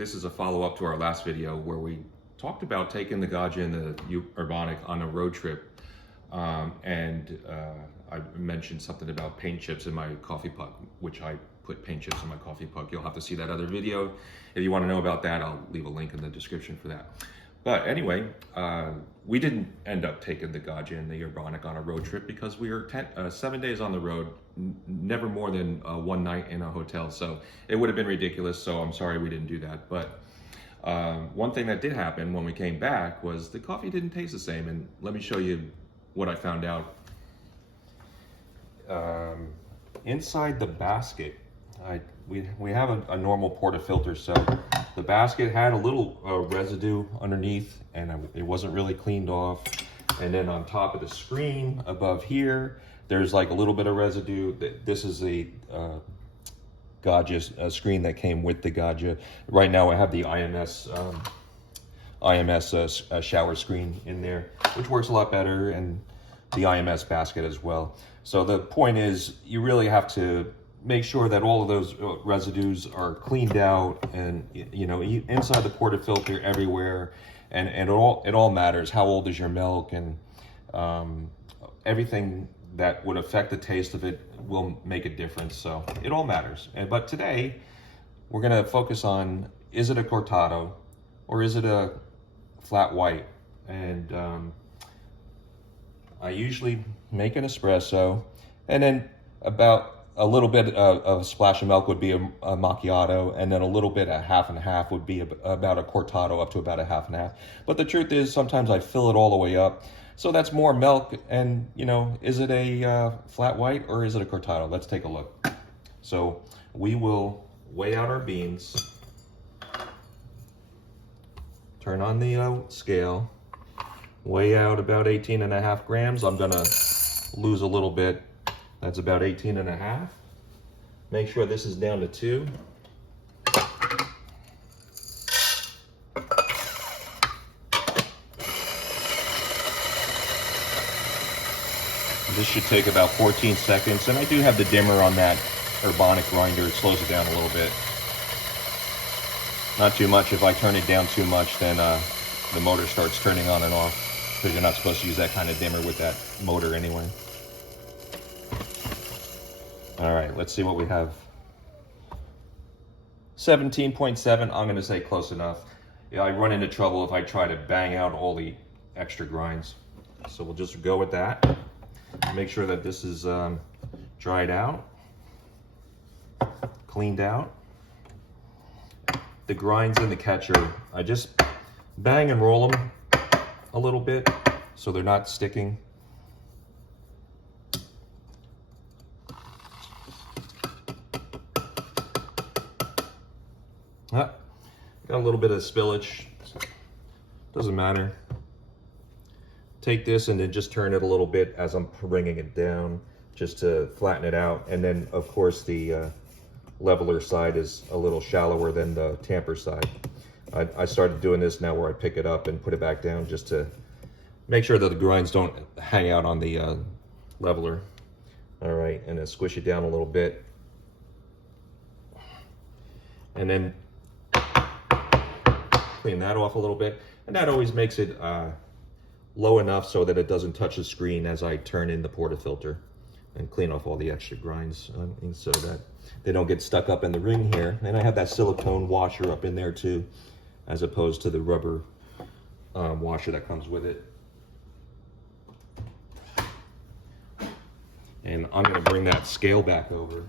This is a follow-up to our last video where we talked about taking the Gaggia and the Urbanic on a road trip. I mentioned something about paint chips in my coffee puck, which I put paint chips in my coffee puck. You'll have to see that other video. If you want to know about that, I'll leave a link in the description for that. But anyway, we didn't end up taking the Gaggia and the Urbanic on a road trip because we were 7 days on the road, never more than one night in a hotel. So it would have been ridiculous. So I'm sorry we didn't do that. But one thing that did happen when we came back was the coffee didn't taste the same. And let me show you what I found out. Inside the basket, we have a normal portafilter, so the basket had a little residue underneath, and it wasn't really cleaned off. And then on top of the screen above here, there's like a little bit of residue. This is the Gaggia screen that came with the Gaggia. Right now I have the IMS shower screen in there, which works a lot better, and the IMS basket as well. So the point is, you really have to make sure that all of those residues are cleaned out, and you know, inside the portafilter, everywhere, and it all matters. How old is your milk, and everything that would affect the taste of it will make a difference. So it all matters. But today we're going to focus on, is it a Cortado or is it a flat white? And I usually make an espresso, and then about a little bit of a splash of milk would be a macchiato, and then a little bit, a half and a half, would be about a Cortado, up to about a half and a half. But the truth is, sometimes I fill it all the way up, so that's more milk. And you know, is it a flat white or is it a Cortado? Let's take a look. So we will weigh out our beans, turn on the scale, weigh out about 18.5 grams. I'm gonna lose a little bit. That's about 18.5. Make sure this is down to 2. This should take about 14 seconds. And I do have the dimmer on that Urbanic grinder. It slows it down a little bit. Not too much. If I turn it down too much, then the motor starts turning on and off, because you're not supposed to use that kind of dimmer with that motor anyway. All right, let's see what we have. 17.7, I'm gonna say close enough. Yeah, I run into trouble if I try to bang out all the extra grinds. So we'll just go with that. Make sure that this is dried out, cleaned out. The grinds in the catcher, I just bang and roll them a little bit so they're not sticking. Got a little bit of spillage, doesn't matter. Take this and then just turn it a little bit as I'm bringing it down, just to flatten it out. And then of course the leveler side is a little shallower than the tamper side. I started doing this now where I pick it up and put it back down, just to make sure that the grinds don't hang out on the leveler. All right, and then squish it down a little bit. And then clean that off a little bit, and that always makes it low enough so that it doesn't touch the screen as I turn in the portafilter, and clean off all the extra grinds so that they don't get stuck up in the ring here. And I have that silicone washer up in there too, as opposed to the rubber washer that comes with it. And I'm going to bring that scale back over,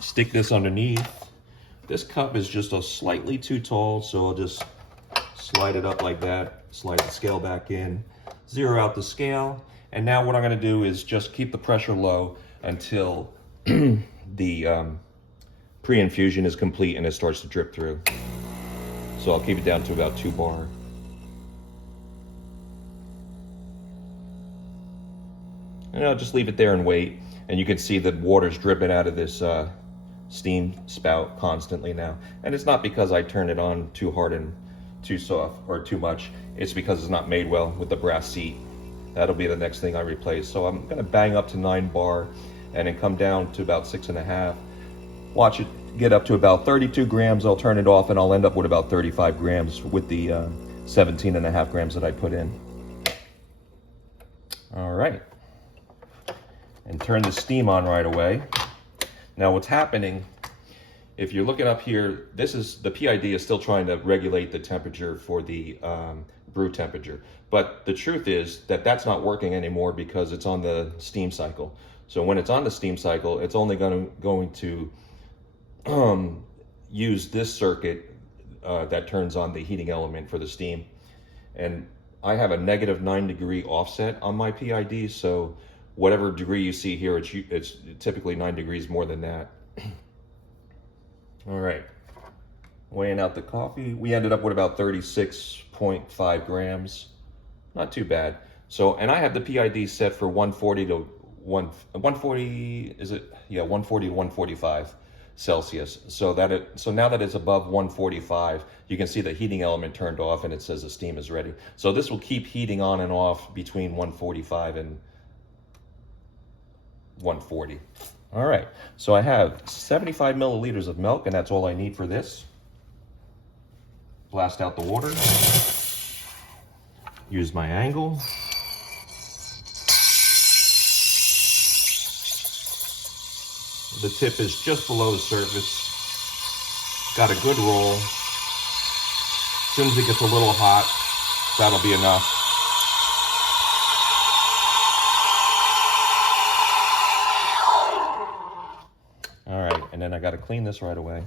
stick this underneath. This cup is just a slightly too tall, so I'll just slide it up like that, slide the scale back in, zero out the scale. And now what I'm gonna do is just keep the pressure low until the pre-infusion is complete and it starts to drip through. So I'll keep it down to about 2 bar. And I'll just leave it there and wait. And you can see the water's dripping out of this steam spout constantly now. And it's not because I turned it on too hard and too soft or too much. It's because it's not made well with the brass seat. That'll be the next thing I replace. So I'm gonna bang up to 9 bar and then come down to about 6.5. Watch it get up to about 32 grams, I'll turn it off and I'll end up with about 35 grams with the 17.5 grams that I put in. All right. And turn the steam on right away. Now what's happening, if you're looking up here, the PID is still trying to regulate the temperature for the brew temperature. But the truth is that that's not working anymore because it's on the steam cycle. So when it's on the steam cycle, it's only going to use this circuit that turns on the heating element for the steam. And I have a -9-degree offset on my PID, so whatever degree you see here, it's typically 9 degrees more than that. All right, weighing out the coffee, we ended up with about 36.5 grams. Not too bad. So, and I have the PID set for 140 to 140, is it? Yeah, 140 to 145 Celsius. So now that it's above 145, you can see the heating element turned off and it says the steam is ready. So this will keep heating on and off between 145 and 140. All right, so I have 75 milliliters of milk, and that's all I need for this. Blast out the water. Use my angle. The tip is just below the surface. Got a good roll. As soon as it gets a little hot, that'll be enough. All right, and then I got to clean this right away.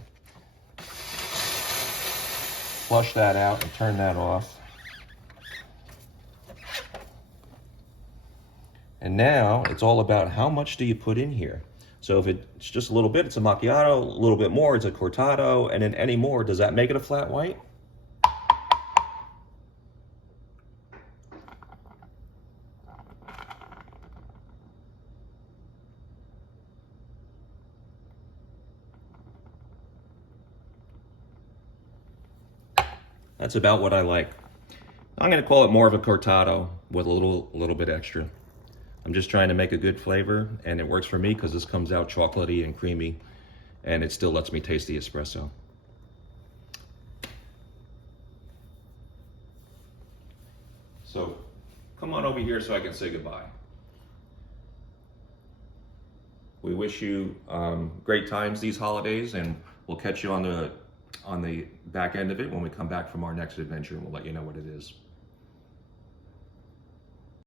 Flush that out and turn that off. And now it's all about how much do you put in here. So if it's just a little bit, it's a macchiato. A little bit more, it's a cortado. And then any more, does that make it a flat white? That's about what I like. I'm gonna call it more of a cortado with a little bit extra. I'm just trying to make a good flavor, and it works for me because this comes out chocolatey and creamy, and it still lets me taste the espresso. So come on over here so I can say goodbye. We wish you great times these holidays, and we'll catch you on the back end of it when we come back from our next adventure, and we'll let you know what it is.